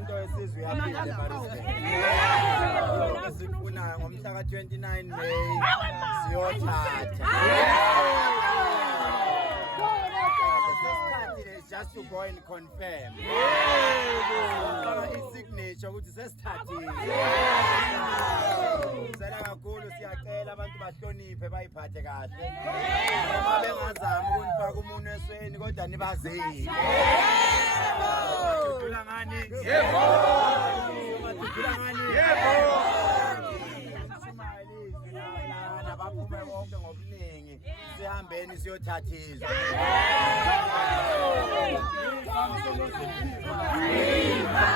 isonto yesizwe yaphila eMarusburg. Sifuna ngomhla ka-29 May siyothatha. Just to go and confirm. I-signature ukuthi sesithathile. Sicela kakhulu siyacela abantu bahloniphe bayiphathe kahle. Noma bengazama ukunifaka umuntu esweni kodwa nibazile. Badudula ngani? Yebo. Badudula ngani? Yebo. Nabaphume bonke ngobuningi sihambeni siyothathizwa. Viva!